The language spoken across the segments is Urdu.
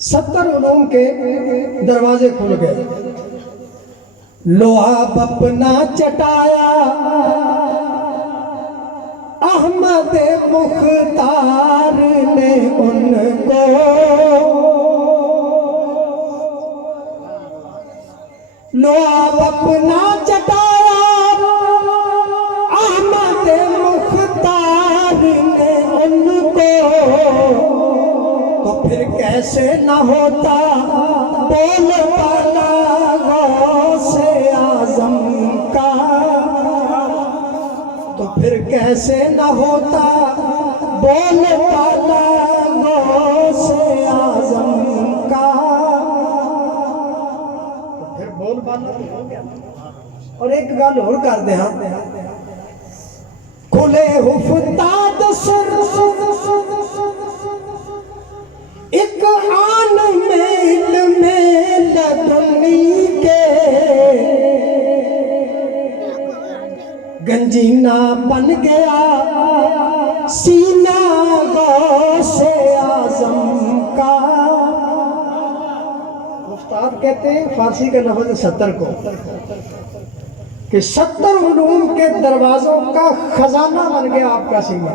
70 علوم کے دروازے کھل گئے. لعاب اپنا چٹایا احمد مختار نے ان کو، لعاب اپنا چٹایا احمد مختار نے ان کو، تو پھر کیسے نہ ہوتا بول بالا غوث اعظم کا، تو پھر کیسے نہ ہوتا بول بالا غوث اعظم کا. تو پھر بول بالا ہو گیا. اور ایک گل اور کر دیں، کھلے حفتاد سر ایک آن میل میں لدنی کے، گنجینہ بن گیا سینہ غوث اعظم کا. استاد کہتے ہیں فارسی کا لفظ 70 کو کہ 70 علوم کے دروازوں کا خزانہ بن گیا آپ کا سینہ.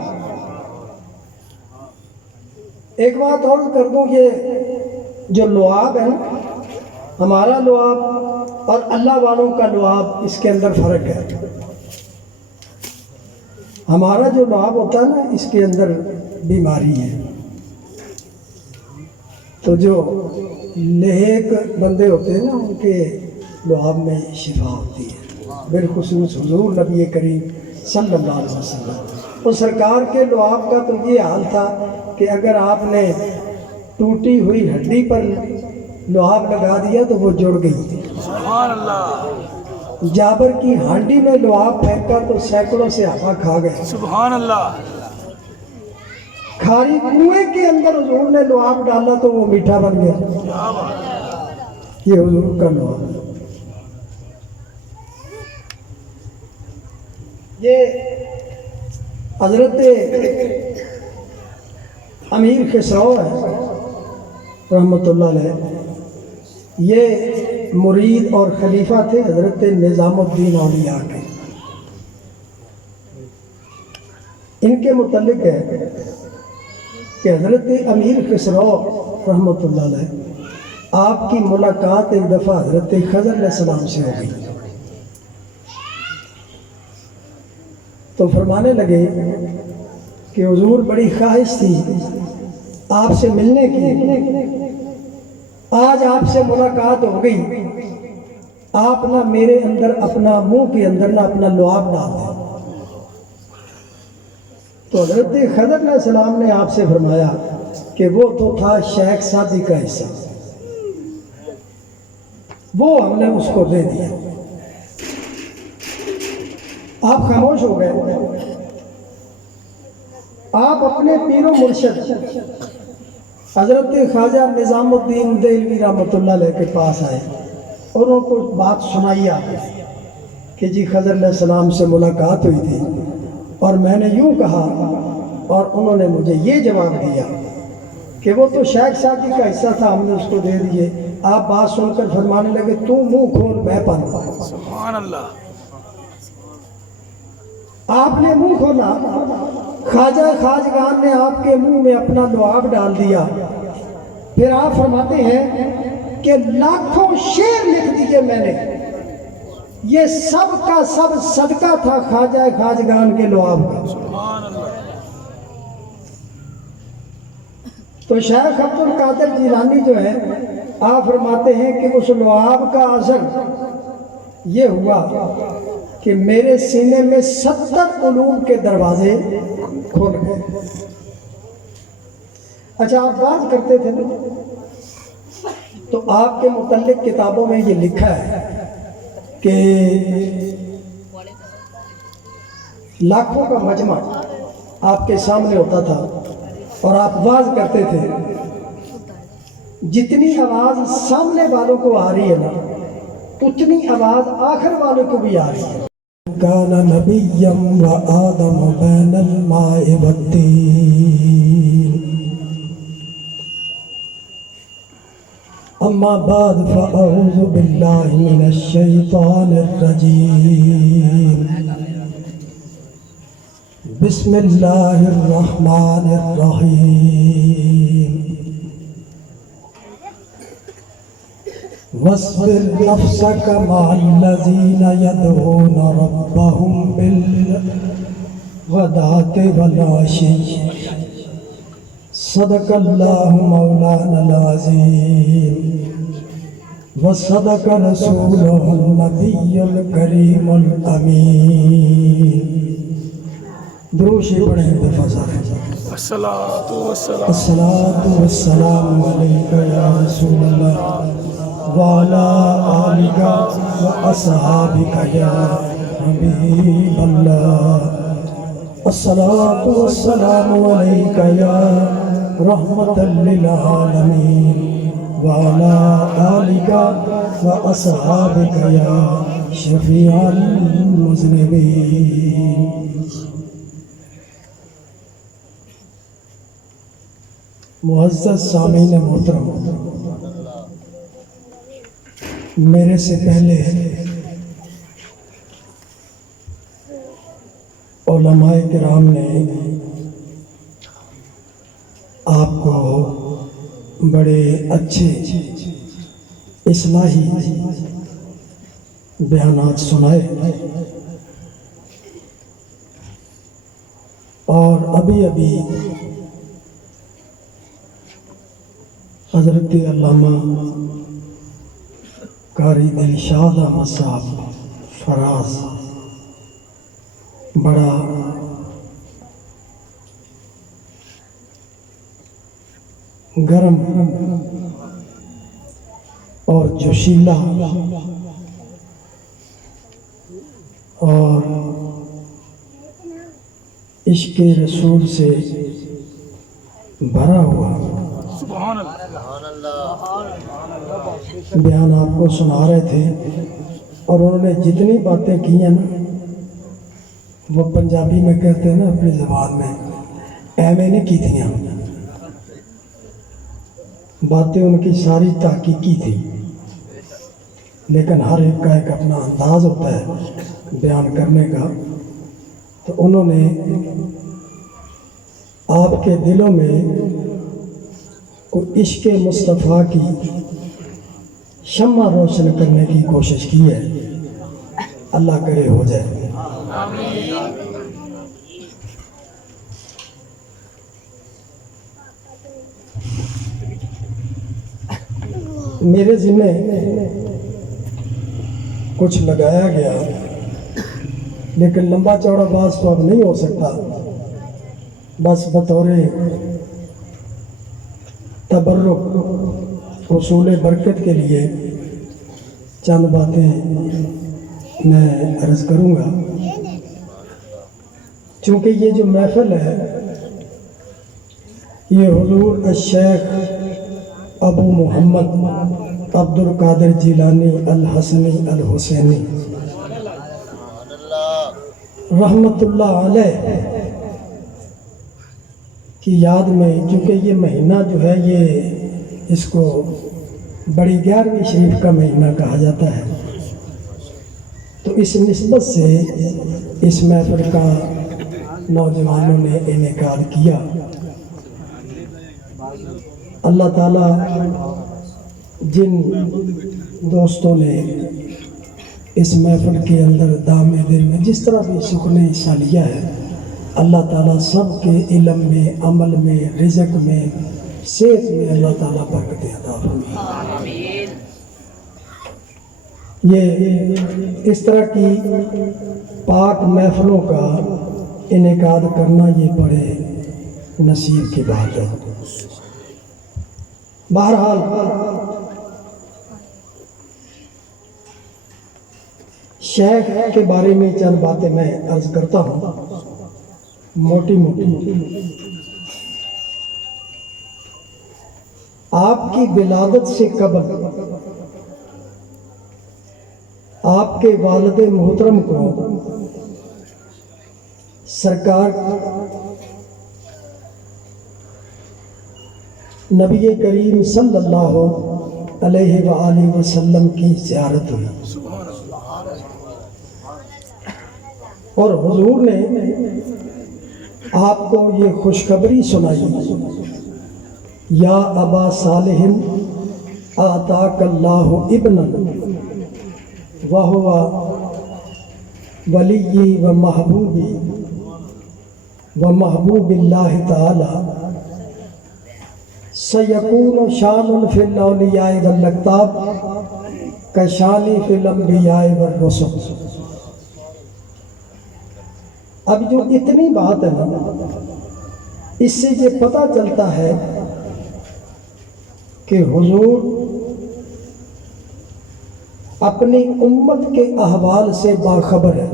ایک بات اور کر دوں، یہ جو لعاب ہے نا، ہمارا لعاب اور اللہ والوں کا لعاب، اس کے اندر فرق ہے. ہمارا جو لعاب ہوتا ہے نا، اس کے اندر بیماری ہے. تو جو نیک بندے ہوتے ہیں نا، ان کے لعاب میں شفا ہوتی ہے. بالخصوص حضور نبی کریم صلی اللہ علیہ وسلم، اور سرکار کے لعاب کا تو یہ حال تھا کہ اگر آپ نے ٹوٹی ہوئی ہڈی پر لعاب لگا دیا تو وہ جڑ گئی. سبحان اللہ. جابر کی ہانڈی میں لعاب پھینکا تو سینکڑوں سے ہوا کھا گئے. سبحان اللہ. کھاری کنویں کے اندر حضور نے لعاب ڈالا تو وہ میٹھا بن گیا. یہ حضور کا لعاب ہے. یہ حضرت امیر خسرو ہے رحمۃ اللہ علیہ، یہ مرید اور خلیفہ تھے حضرت نظام الدین اولیاء کے. ان کے متعلق ہے کہ حضرت امیر خسرو رحمۃ اللہ علیہ آپ کی ملاقات ایک دفعہ حضرت خضر علیہ السلام سے ہو گئی. تو فرمانے لگے کہ حضور بڑی خواہش تھی آپ سے ملنے کی، آج آپ سے ملاقات ہو گئی، آپ نہ میرے اندر اپنا منہ کے اندر نہ اپنا لعاب ڈال دیں. تو حضرت خضر علیہ السلام نے آپ سے فرمایا کہ وہ تو تھا شیخ سادی کا حصہ، وہ ہم نے اس کو دے دیا. آپ خاموش ہو گئے. آپ اپنے پیر و مرشد حضرت خواجہ نظام الدین دہلوی رحمۃ اللہ علیہ کے پاس آئے اور ان کو بات سنائی آپ کہ جی خضر علیہ السلام سے ملاقات ہوئی تھی اور میں نے یوں کہا اور انہوں نے مجھے یہ جواب دیا کہ وہ تو شیخ سادی کا حصہ تھا، ہم نے اس کو دے دیے. آپ بات سن کر فرمانے لگے تو منہ کھول میں پڑھتا. سبحان اللہ. آپ نے منہ کھولا، خواجہ خواجگان نے آپ کے منہ میں اپنا لعاب ڈال دیا. پھر آپ فرماتے ہیں کہ لاکھوں شعر لکھ دیے میں نے، یہ سب کا سب صدقہ تھا خواجہ خواجگان کے لعاب کا. سبحان اللہ. تو شیخ عبد القادر جیلانی جو ہے، آپ فرماتے ہیں کہ اس لعاب کا اثر یہ ہوا کہ میرے سینے میں 70 علوم کے دروازے کھول گئے. اچھا آپ بات کرتے تھے نا، تو آپ کے متعلق کتابوں میں یہ لکھا ہے کہ لاکھوں کا مجمع آپ کے سامنے ہوتا تھا اور آپ واز کرتے تھے. جتنی آواز سامنے والوں کو آ رہی ہے نا، اتنی آواز آخر والوں کو بھی آ رہی ہے. کان نبیا و آدم بین الماء والطین. أما بعد فأعوذ بالله من الشيطان الرجيم بسم الله الرحمن الرحيم واصبر نفسك مع الذين يدعون ربهم بالغداة والعشي صدق الله مولانا العظيم وصدق رسوله النبي الكريم الأمين. دروشی پڑھیں بفضل الصلاۃ والسلام الصلاة والسلام عليك يا رسول الله وعلى آلك وأصحابك يا حبيب الله. الصلاة والسلام عليك يا رحمة للعالمين وعلى آلك وأصحابك يا شفيع المذنبين. معزز سامعین محترم، میرے سے پہلے علماء کرام نے آپ کو بڑے اچھے اصلاحی بیانات سنائے، اور ابھی حضرت علامہ قاری دلشاد احمد صاحب فراز بڑا گرم اور جوشیلا اور عشق رسول سے بھرا ہوا سبحان اللہ بیان آپ کو سنا رہے تھے، اور انہوں نے جتنی باتیں کی ہیں نا، وہ پنجابی میں کہتے ہیں نا اپنی زبان میں، ایویں نہیں کی تھیں. باتیں ان کی ساری تحقیقی تھی، لیکن ہر ایک کا ایک اپنا انداز ہوتا ہے بیان کرنے کا. تو انہوں نے آپ کے دلوں میں کوئی عشق مصطفیٰ کی شمع روشن کرنے کی کوشش کی ہے. اللہ کرے ہو جائے. میرے ذمہ کچھ لگایا گیا، لیکن لمبا چوڑا باز تو اب نہیں ہو سکتا. بس بطور تبرک حصول برکت کے لیے چند باتیں میں عرض کروں گا. چونکہ یہ جو محفل ہے یہ حضور الشیخ ابو محمد عبد القادر جیلانی الحسنی الحسینی رحمت اللہ علیہ کی یاد میں، کیونکہ یہ مہینہ جو ہے یہ اس کو بڑی 11ویں شریف کا مہینہ کہا جاتا ہے، تو اس نسبت سے اس محفل کا نوجوانوں نے انعقاد کیا. اللہ تعالیٰ جن دوستوں نے اس محفل کے اندر دام دل میں جس طرح بھی سکون حصہ لیا ہے، اللہ تعالیٰ سب کے علم میں، عمل میں، رزق میں، صحت میں اللہ تعالیٰ برکتیں عطا فرمائے. یہ اس طرح کی پاک محفلوں کا انعقاد کرنا یہ بڑے نصیب کی بات ہے. بہرحال شیخ کے بارے میں چند باتیں میں عرض کرتا ہوں موٹی موٹی. آپ کی ولادت سے قبل آپ کے والد محترم کو سرکار نبی کریم صلی اللہ علیہ وآلہ وسلم کی زیارت ہوئی اور حضور نے آپ کو یہ خوشخبری سنائی، یا ابا صالح آتاک اللہ ابنا وہو ولی و محبوبی و محبوب اللہ تعالی سیکون شان فی الاولیاء والاقطاب کشان فی الانبیاء والرسل۔ اب جو اتنی بات ہے نا، اس سے یہ پتہ چلتا ہے کہ حضور اپنی امت کے احوال سے باخبر ہے۔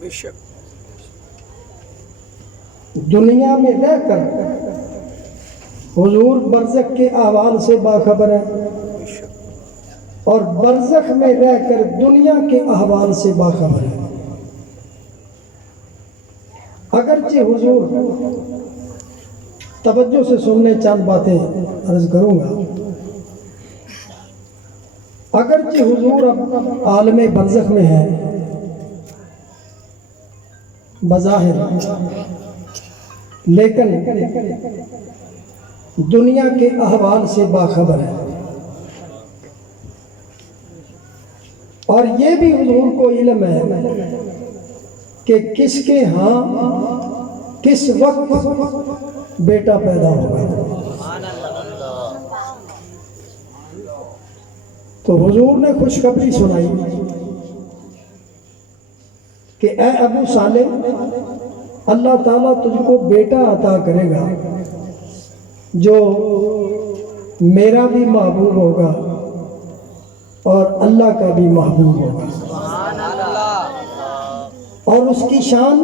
بے شک دنیا میں رہ کر حضور برزخ کے احوال سے باخبر ہے اور برزخ میں رہ کر دنیا کے احوال سے باخبر ہے۔ اگرچہ حضور، توجہ سے سننے چند باتیں عرض کروں گا، اگرچہ حضور اب عالم برزخ میں ہے بظاہر، لیکن دنیا کے احوال سے باخبر ہے، اور یہ بھی حضور کو علم ہے کہ کس کے ہاں کس وقت بیٹا پیدا ہوگا۔ تو حضور نے خوشخبری سنائی کہ اے ابو صالح، اللہ تعالیٰ تجھ کو بیٹا عطا کرے گا جو میرا بھی محبوب ہوگا اور اللہ کا بھی محبوب ہوگا، اور اس کی شان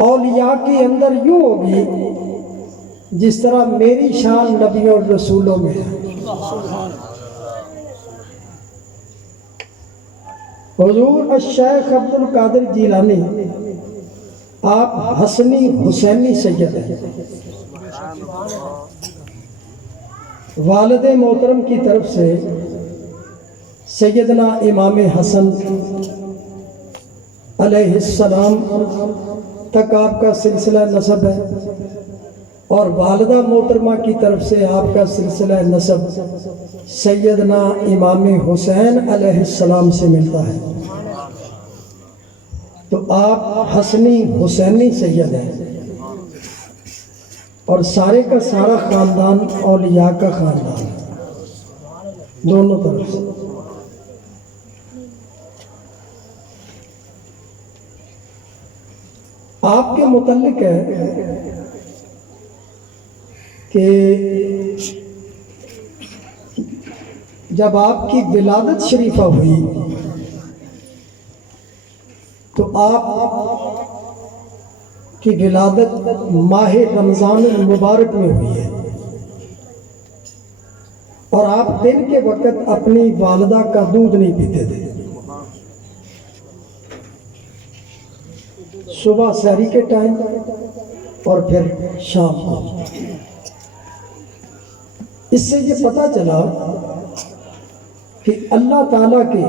اولیاء کے اندر یوں ہوگی جس طرح میری شان نبیوں اور رسولوں میں ہے۔ حضور الشیخ عبد القادر جیلانی، آپ حسنی حسینی سید ہیں، والد محترم کی طرف سے سیدنا امام حسن علیہ السلام تک آپ کا سلسلہ نسب ہے، اور والدہ محترمہ کی طرف سے آپ کا سلسلہ نسب سیدنا امام حسین علیہ السلام سے ملتا ہے۔ تو آپ حسنی حسینی سید ہیں، اور سارے کا سارا خاندان اولیاء کا خاندان ہے، دونوں طرف سے۔ آپ کے متعلق ہے کہ جب آپ کی ولادت شریفہ ہوئی تو آپ کی ولادت ماہ رمضان المبارک میں ہوئی ہے، اور آپ دن کے وقت اپنی والدہ کا دودھ نہیں پیتے تھے، صبح سحری کے ٹائم اور پھر شام کو۔ اس سے یہ پتہ چلا کہ اللہ تعالیٰ کے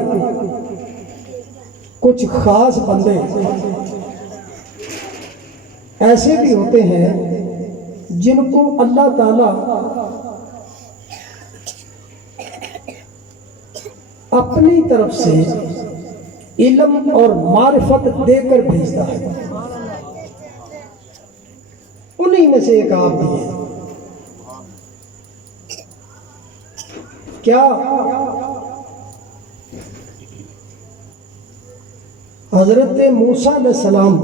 کچھ خاص بندے ایسے بھی ہوتے ہیں جن کو اللہ تعالیٰ اپنی طرف سے علم اور معرفت دے کر بھیجتا ہے، انہی میں سے ایک آپ بھی ہے۔ کیا حضرت موسیٰ علیہ السلام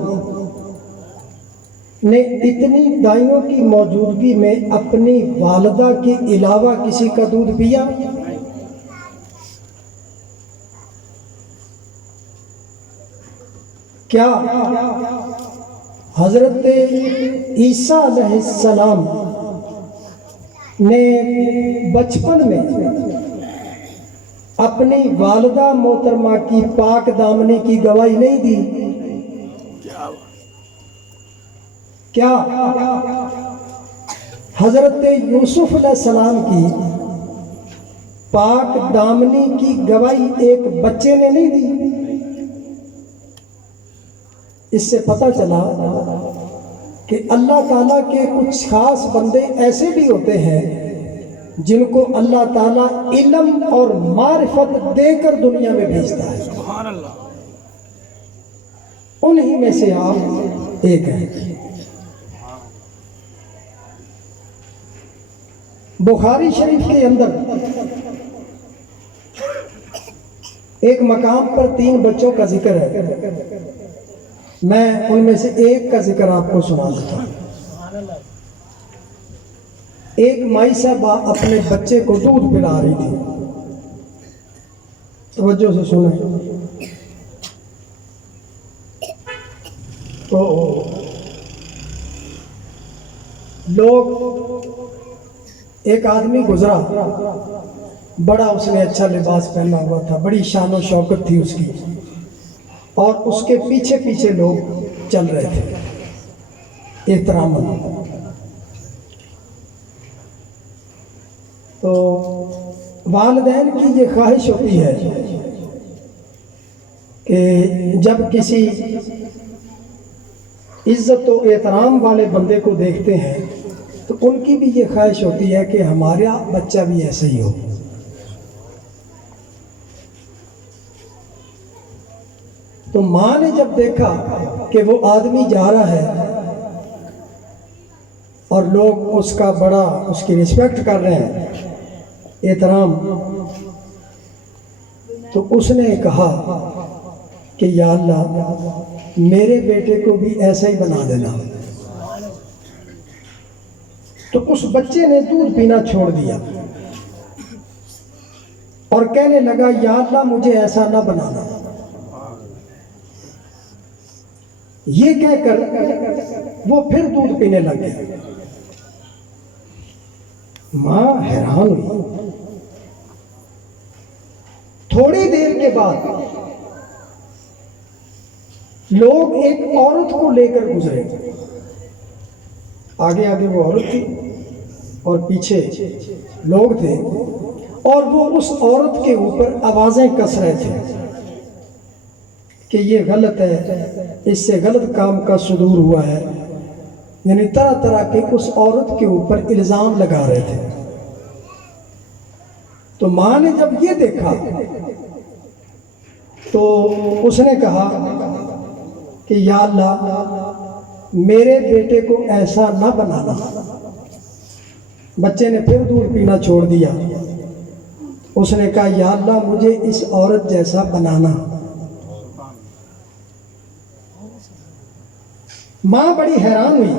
نے اتنی دائیوں کی موجودگی میں اپنی والدہ کے علاوہ کسی کا دودھ پیا؟ کیا حضرت عیسیٰ علیہ السلام نے بچپن میں اپنی والدہ محترمہ کی پاک دامنی کی گواہی نہیں دی؟ کیا حضرت یوسف علیہ السلام کی پاک دامنی کی گواہی ایک بچے نے نہیں دی. اس سے پتہ چلا کہ اللہ تعالیٰ کے کچھ خاص بندے ایسے بھی ہوتے ہیں جن کو اللہ تعالیٰ علم اور معرفت دے کر دنیا میں بھیجتا ہے. سبحان اللہ. انہی میں سے آپ ایک ہیں. بخاری شریف کے اندر ایک مقام پر 3 بچوں کا ذکر ہے. میں ان میں سے ایک کا ذکر آپ کو سنا دیتا ہوں. ایک مائی صاحبہ اپنے بچے کو دودھ پلا رہی تھی. توجہ سے سنیں. تو لوگ ایک آدمی گزرا, بڑا اس نے اچھا لباس پہنا ہوا تھا, بڑی شان و شوکت تھی اس کی, اور اس کے پیچھے پیچھے لوگ چل رہے تھے احترام. تو والدین کی یہ خواہش ہوتی ہے کہ جب کسی عزت و احترام والے بندے کو دیکھتے ہیں تو ان کی بھی یہ خواہش ہوتی ہے کہ ہمارا بچہ بھی ایسا ہی ہو. تو ماں نے جب دیکھا کہ وہ آدمی جا رہا ہے اور لوگ اس کا بڑا اس کی رسپیکٹ کر رہے ہیں, احترام, تو اس نے کہا کہ یا اللہ میرے بیٹے کو بھی ایسا ہی بنا دینا. تو اس بچے نے دودھ پینا چھوڑ دیا اور کہنے لگا یا اللہ مجھے ایسا نہ بنانا. یہ کہہ کر وہ پھر دودھ پینے لگ گیا. ماں حیران ہوئی. تھوڑی دیر کے بعد لوگ ایک عورت کو لے کر گزرے. آگے آگے وہ عورت تھی اور پیچھے لوگ تھے, اور وہ اس عورت کے اوپر آوازیں کس رہے تھے کہ یہ غلط ہے, اس سے غلط کام کا صدور ہوا ہے. یعنی طرح طرح کے اس عورت کے اوپر الزام لگا رہے تھے. تو ماں نے جب یہ دیکھا تو اس نے کہا کہ یا اللہ میرے بیٹے کو ایسا نہ بنانا. بچے نے پھر دودھ پینا چھوڑ دیا. اس نے کہا یا اللہ مجھے اس عورت جیسا بنانا. ماں بڑی حیران ہوئی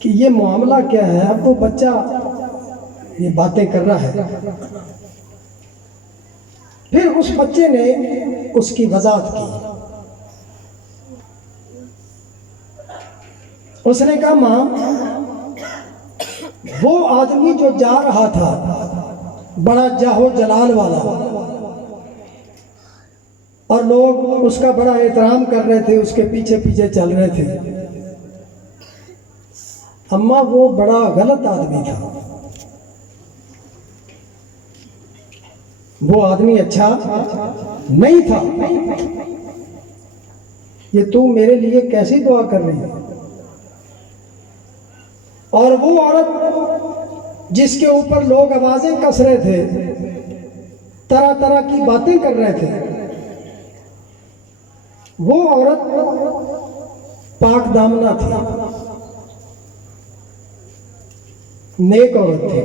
کہ یہ معاملہ کیا ہے. اب وہ بچہ یہ باتیں کر رہا ہے. پھر اس بچے نے اس کی وضاحت کی. اس نے کہا ماں وہ آدمی جو جا رہا تھا بڑا جاہو جلال والا اور لوگ اس کا بڑا احترام کر رہے تھے, اس کے پیچھے پیچھے چل رہے تھے, اماں وہ بڑا غلط آدمی تھا. وہ آدمی اچھا نہیں تھا. یہ تو میرے لیے کیسی دعا کر رہی ہے. اور وہ عورت جس کے اوپر لوگ آوازیں کس رہے تھے, طرح طرح کی باتیں کر رہے تھے, وہ عورت پاک دامنہ تھی, نیک عورت تھی.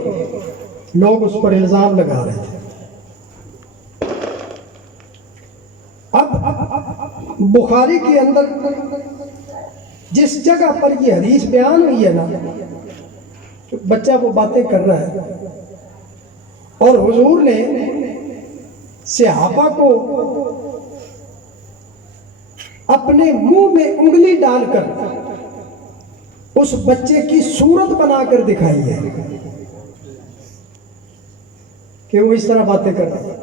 لوگ اس پر الزام لگا رہے تھے. اب بخاری کے اندر جس جگہ پر یہ حدیث بیان ہوئی ہے نا, بچہ وہ باتیں کر رہا ہے اور حضور نے صحابہ کو اپنے منہ میں انگلی ڈال کر اس بچے کی صورت بنا کر دکھائی ہے کہ وہ اس طرح باتیں کر رہا ہے.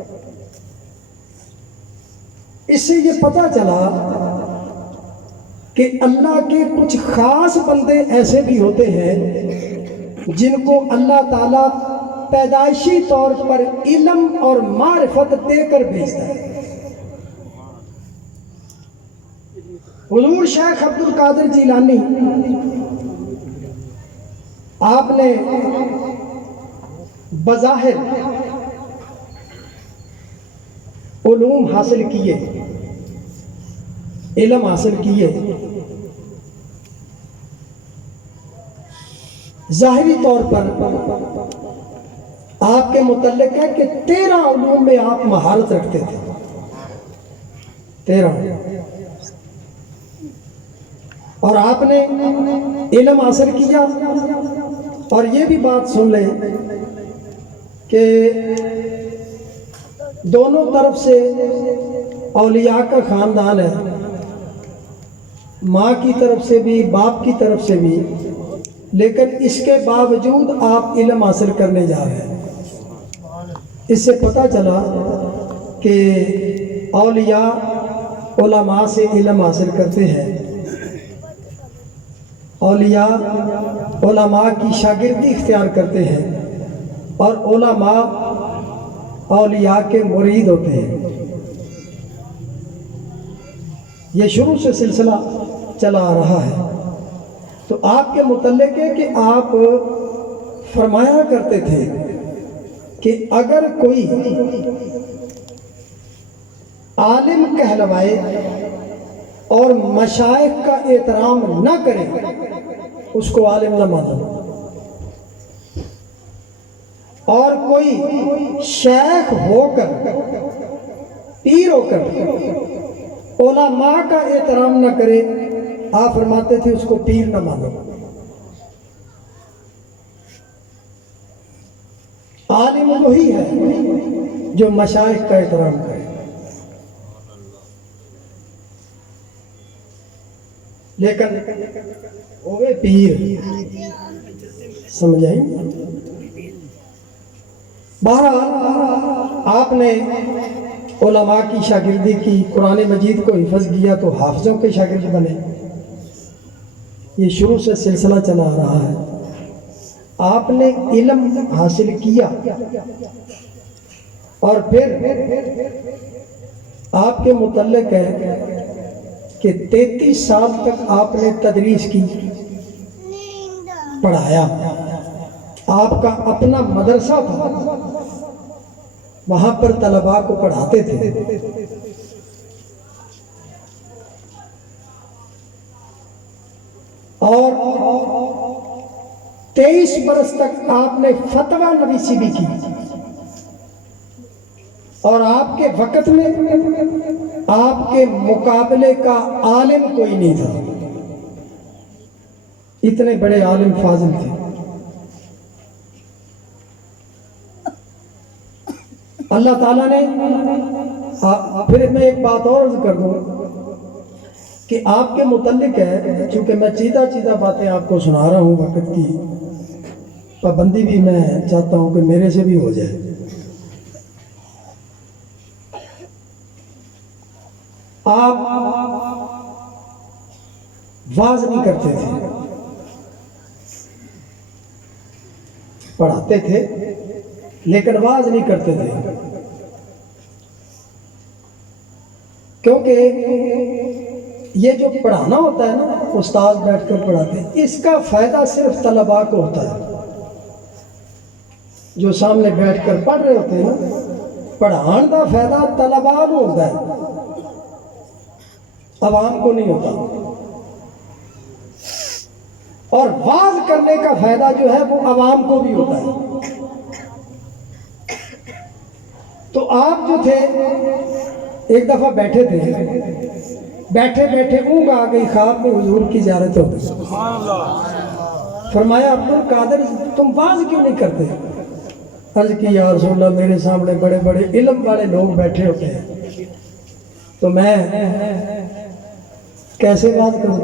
اس سے یہ پتہ چلا کہ اللہ کے کچھ خاص بندے ایسے بھی ہوتے ہیں جن کو اللہ تعالیٰ پیدائشی طور پر علم اور معرفت دے کر بھیجتا ہے۔ حضور شیخ عبد القادر جیلانی، آپ نے بظاہر علوم حاصل کیے، علم حاصل کیے، ظاہری طور پر آپ کے متعلق ہے کہ 13 علوم میں آپ مہارت رکھتے تھے، 13، اور آپ نے علم حاصل کیا۔ اور یہ بھی بات سن لیں کہ دونوں طرف سے اولیاء کا خاندان ہے، ماں کی طرف سے بھی باپ کی طرف سے بھی، لیکن اس کے باوجود آپ علم حاصل کرنے جا رہے ہیں۔ اس سے پتہ چلا کہ اولیاء علماء سے علم حاصل کرتے ہیں، اولیاء علماء کی شاگردی اختیار کرتے ہیں، اور علماء اولیاء کے مرید ہوتے ہیں۔ یہ شروع سے سلسلہ چلا آ رہا ہے۔ تو آپ کے متعلق ہے کہ آپ فرمایا کرتے تھے کہ اگر کوئی عالم کہلوائے اور مشائخ کا احترام نہ کرے اس کو عالم نہ مانو، اور کوئی شیخ ہو کر پیر ہو کر علماء کا احترام نہ کرے، آپ فرماتے تھے اس کو پیر نہ مانو۔ عالم وہی ہے جو مشائخ کا احترام کرے، لیکن ہوئے پیر، سمجھائیں۔ بہرحال آپ نے علماء کی شاگردی کی، قرآن مجید کو حفظ کیا تو حافظوں کے شاگرد بنے۔ یہ شروع سے سلسلہ چلا آ رہا ہے۔ آپ نے علم حاصل کیا، اور پھر آپ کے متعلق ہے کہ 33 سال تک آپ نے تدریس کی، پڑھایا۔ آپ کا اپنا مدرسہ تھا، وہاں پر طلباء کو پڑھاتے تھے۔ اور 23 برس تک آپ نے فتویٰ نویسی بھی کی، اور آپ کے وقت میں آپ کے مقابلے کا عالم کوئی نہیں تھا، اتنے بڑے عالم فاضل تھے۔ اللہ تعالیٰ نے، پھر میں ایک بات اور عرض کر دوں کہ آپ کے متعلق ہے، چونکہ میں چیدہ باتیں آپ کو سنا رہا ہوں، وقت کی پابندی بھی میں چاہتا ہوں کہ میرے سے بھی ہو جائے۔ آپ واز نہیں کرتے تھے، پڑھاتے تھے لیکن واز نہیں کرتے تھے، کیونکہ یہ جو پڑھانا ہوتا ہے نا، استاد بیٹھ کر پڑھاتے ہیں، اس کا فائدہ صرف طلباء کو ہوتا ہے۔ جو سامنے بیٹھ کر پڑھ رہے ہوتے ہیں نا، پڑھان کا فائدہ طلباء کو ہوتا ہے، عوام کو نہیں ہوتا۔ اور واز کرنے کا فائدہ جو ہے وہ عوام کو بھی ہوتا ہے۔ تو آپ جو تھے، ایک دفعہ بیٹھے تھے، بیٹھے بیٹھے اونگ آ گئی، خواب میں حضور کی زیارت ہو گئی۔ فرمایا عبد القادر تم واز کیوں نہیں کرتے؟ عرض کی یا رسول اللہ میرے سامنے بڑے بڑے علم والے لوگ بیٹھے ہوتے ہیں، تو میں کیسے بات کروں؟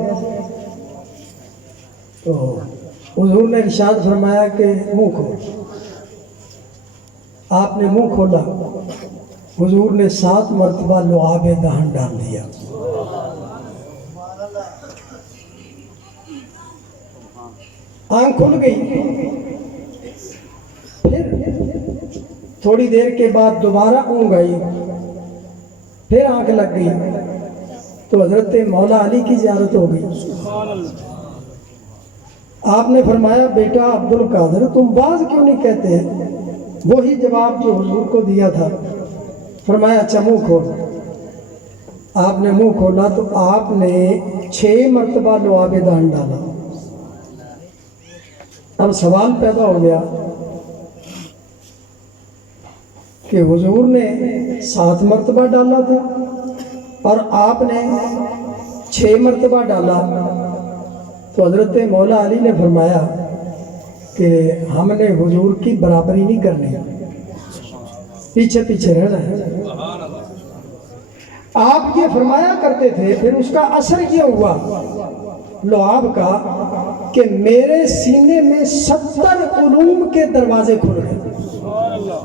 تو حضور نے ارشاد فرمایا کہ منہ کھول۔ آپ نے منہ کھولا، حضور نے 7 مرتبہ لعاب دہن ڈال دیا۔ آنکھ کھل گئی. پھر تھوڑی دیر کے بعد دوبارہ اونگ آئی, پھر آنکھ لگ گئی تو حضرت مولا علی کی زیارت ہو گئی. آپ نے فرمایا بیٹا عبد القادر تم باز کیوں نہیں کہتے؟ وہی جواب جو حضور کو دیا تھا. فرمایا اچھا منہ کھول. آپ نے منہ کھولا تو آپ نے 6 مرتبہ لعاب دان ڈالا. اب سوال پیدا ہو گیا کہ حضور نے 7 مرتبہ ڈالا تھا اور آپ نے 6 مرتبہ ڈالا. تو حضرت مولا علی نے فرمایا کہ ہم نے حضور کی برابری نہیں کرنی, پیچھے پیچھے رہنا ہے. آپ یہ فرمایا کرتے تھے, پھر اس کا اثر یہ ہوا لعاب کا کہ میرے سینے میں 70 علوم کے دروازے کھل گئے.